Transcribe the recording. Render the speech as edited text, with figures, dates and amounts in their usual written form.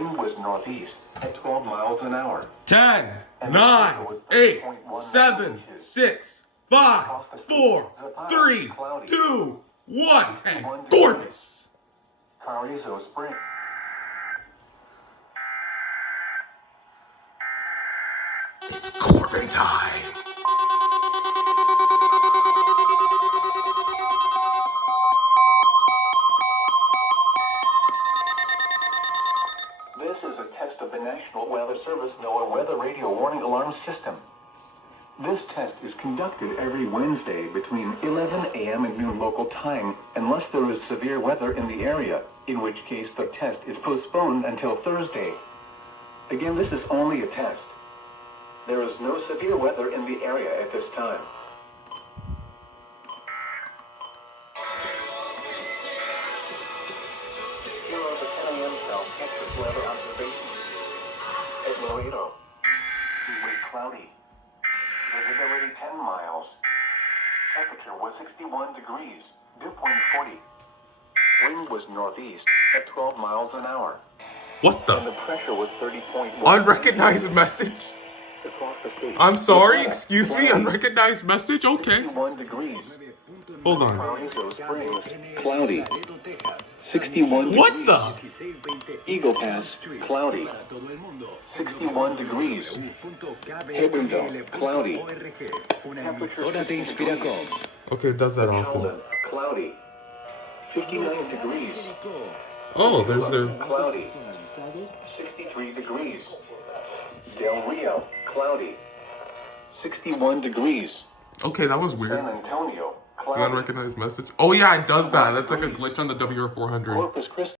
Wind was northeast at 12 miles an hour. 10, 9, 8, 7, 6, 5, 4, 3, 2, 1, and Corpus! Carrizo Spring. It's Corbin time! This is a test of the National Weather Service NOAA Weather Radio Warning Alarm System. This test is conducted every Wednesday between 11 a.m. and noon local time, unless there is severe weather in the area, in which case the test is postponed until Thursday. Again, this is only a test. There is no severe weather in the area at this time. Here are the 10 a.m. South Texas weather observations. At Laredo, it was cloudy. Visibility 10 miles. Temperature was 61 degrees. Dew point 40. Wind was northeast at 12 miles an hour. What And the the? pressure was 30.1. Unrecognized message? Across the state. I'm sorry, Nevada, excuse me, cloudy, unrecognized message? Okay. 61 degrees. Hold on. Carrizo Springs, cloudy. 61 What degrees. the? Eagle Pass, cloudy. 61 degrees. Hebronville, cloudy. Temperature 60 degrees. Okay, it does that often. Sheldon, cloudy. 59 degrees. Oh, there's their... Cloudy. 63 degrees. Del Rio, cloudy. 61 degrees. Okay, that was San weird. Antonio, The cloudy. unrecognized message. Oh yeah, it does that. That's like a glitch on the WR400. Corpus Christi.